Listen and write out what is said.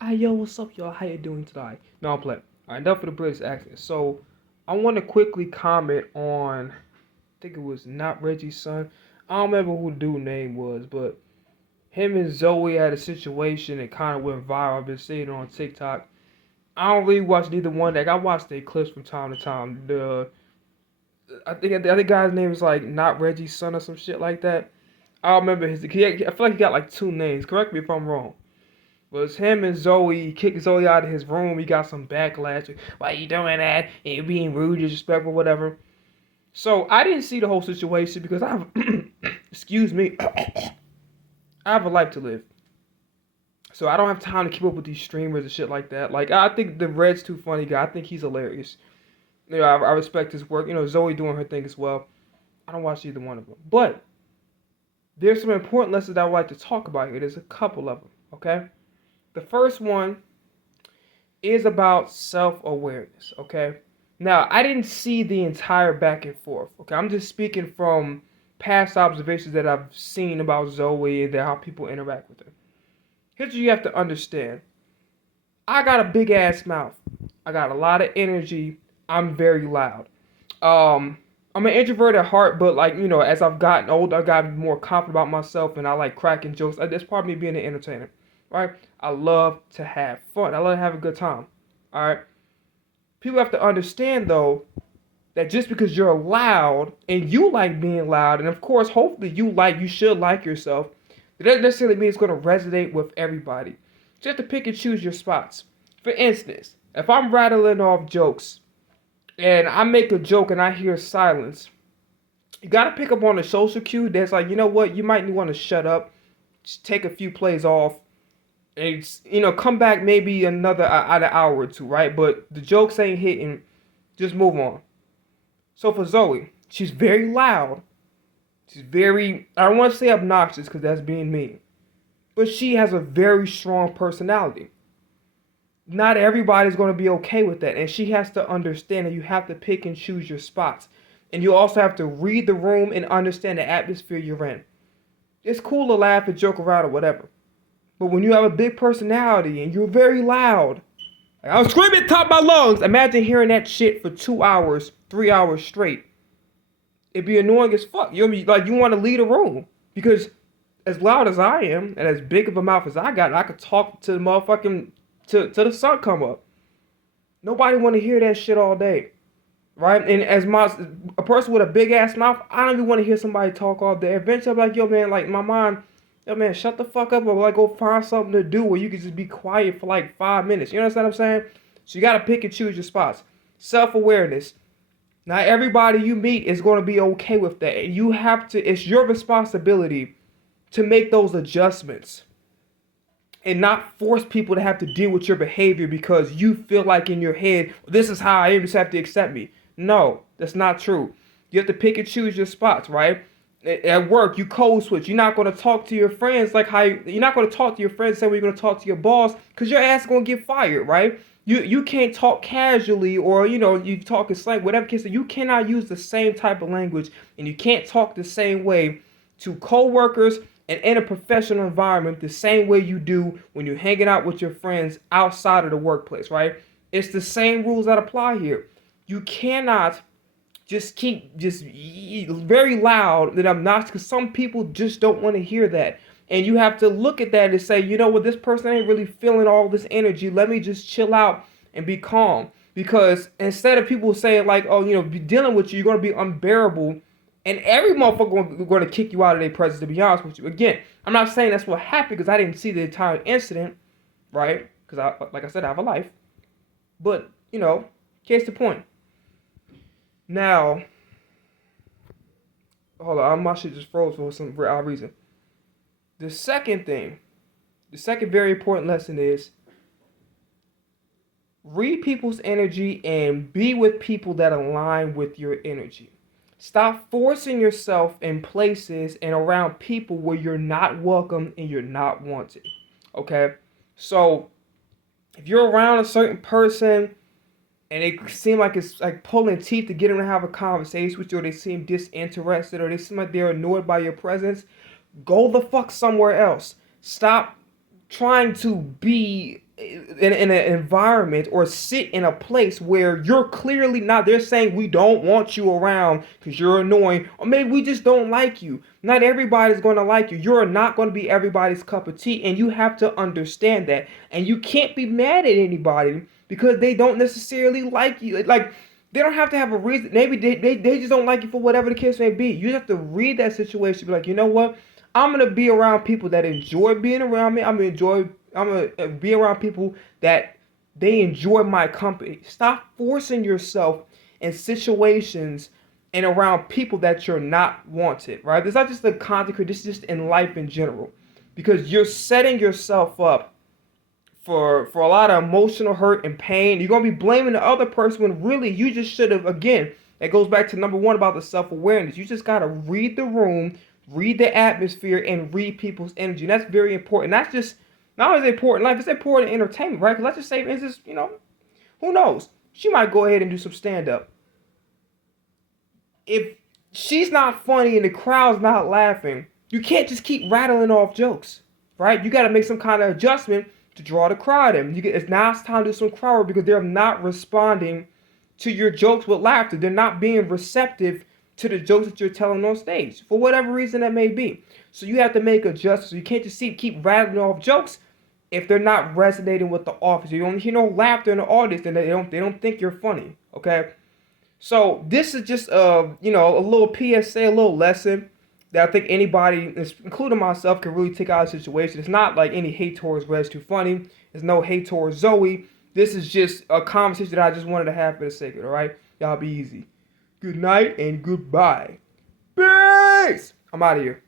Hey, yo, what's up, y'all? How you doing today? No, I'm playing. Alright, enough of the British accent. So, I want to quickly comment on, I think it was not Reggie's son. I don't remember who the dude's name was, but him and Zoe had a situation that kind of went viral. I've been seeing it on TikTok. I don't really watch neither one. Like, I watch their clips from time to time. I think the other guy's name is like not Reggie's son or some shit like that. I don't remember his. I feel like he got like two names. Correct me if I'm wrong. Was him and Zoe. He kicked Zoe out of his room. He got some backlash. Why you doing that? You being rude, disrespectful, whatever. So I didn't see the whole situation because I have, excuse me, I have a life to live. So I don't have time to keep up with these streamers and shit like that. Like I think the Red's too funny guy. I think he's hilarious. I respect his work. Zoe doing her thing as well. I don't watch either one of them. But there's some important lessons that I would like to talk about here. There's a couple of them. Okay. The first one is about self-awareness, okay? Now, I didn't see the entire back and forth, okay? I'm just speaking from past observations that I've seen about Zoe and how people interact with her. Here's what you have to understand. I got a big ass mouth. I got a lot of energy. I'm very loud. I'm an introvert at heart, but as I've gotten older, I've gotten more confident about myself, and I like cracking jokes. That's part of me being an entertainer, right? I love to have fun. I love to have a good time, all right? People have to understand though that just because you're loud and you like being loud, and of course, hopefully you should like yourself. That doesn't necessarily mean it's going to resonate with everybody. You have to pick and choose your spots. For instance, if I'm rattling off jokes and I make a joke and I hear silence, you got to pick up on the social cue that's like, you know what, you might want to shut up, just take a few plays off, and come back maybe an hour or two, right? But the jokes ain't hitting, just move on. So for Zoe, she's very loud. She's very, I don't want to say obnoxious because that's being mean, but she has a very strong personality. Not everybody's going to be okay with that, and she has to understand that you have to pick and choose your spots. And you also have to read the room and understand the atmosphere you're in. It's cool to laugh and joke around or whatever. But when you have a big personality and you're very loud, like I was screaming at the top of my lungs, imagine hearing that shit for 2 hours, 3 hours straight. It'd be annoying as fuck. You'll be like, you want to leave a room. Because as loud as I am and as big of a mouth as I got, I could talk to the motherfucking, to the sun come up. Nobody want to hear that shit all day. Right? And a person with a big ass mouth, I don't even want to hear somebody talk all day. Eventually I'm like, yo man, like my mind, yo man, shut the fuck up, or like go find something to do where you can just be quiet for like 5 minutes. You understand what I'm saying? So you gotta pick and choose your spots. Self-awareness. Not everybody you meet is gonna be okay with that. You have to, it's your responsibility to make those adjustments. And not force people to have to deal with your behavior because you feel like in your head, this is how I am, just have to accept me. No, that's not true. You have to pick and choose your spots, right? At work, you code switch. You're not going to talk to your friends like how you're not going to talk to your friends the same way you're going to talk to your boss because your ass is going to get fired, right? You can't talk casually or you talk in slang, whatever case. You cannot use the same type of language and you can't talk the same way to coworkers and in a professional environment the same way you do when you're hanging out with your friends outside of the workplace, right? It's the same rules that apply here. You cannot just keep just very loud and obnoxious because some people just don't want to hear that. And you have to look at that and say, you know what, this person ain't really feeling all this energy. Let me just chill out and be calm. Because instead of people saying like, oh, be dealing with you, you're going to be unbearable. And every motherfucker going to kick you out of their presence, to be honest with you. Again, I'm not saying that's what happened because I didn't see the entire incident, right? Because, like I said, I have a life. But, case the point. Now, hold on, my shit just froze for some odd reason. The second very important lesson is read people's energy and be with people that align with your energy. Stop forcing yourself in places and around people where you're not welcome and you're not wanted. Okay? So, if you're around a certain person and it seems like it's like pulling teeth to get them to have a conversation with you, or they seem disinterested, or they seem like they're annoyed by your presence, go the fuck somewhere else. Stop trying to be in an environment or sit in a place where you're clearly not, they're saying we don't want you around because you're annoying, or maybe we just don't like you. Not everybody's going to like you. You're not going to be everybody's cup of tea, and you have to understand that. And you can't be mad at anybody because they don't necessarily like you. Like, they don't have to have a reason. Maybe they just don't like you for whatever the case may be. You just have to read that situation, be like, you know what? I'm gonna be around people that enjoy being around me. I'm gonna be around people that they enjoy my company. Stop forcing yourself in situations and around people that you're not wanted, right? It's not just the content creator, this is just in life in general. Because you're setting yourself up for a lot of emotional hurt and pain. You're gonna be blaming the other person when really you just should have, again, that goes back to number one about the self-awareness. You just gotta read the room, read the atmosphere, and read people's energy. And that's very important. That's just not only important in life, it's important in entertainment, right? Because let's just say, for instance, who knows? She might go ahead and do some stand-up. If she's not funny and the crowd's not laughing, you can't just keep rattling off jokes, right? You got to make some kind of adjustment to draw the crowd in. It's now it's time to do some crowd work because they're not responding to your jokes with laughter. They're not being receptive to the jokes that you're telling on stage for whatever reason that may be. So you have to make adjustments. You can't just keep rattling off jokes if they're not resonating with the audience. You don't hear no laughter in the audience, then they don't think you're funny. Okay. So this is just a little PSA, a little lesson that I think anybody, including myself, can really take out of the situation. It's not like any hate towards Red's Too Funny. There's no hate towards Zoe. This is just a conversation that I just wanted to have for the sake of it, all right? Y'all be easy. Good night and goodbye. Peace! I'm out of here.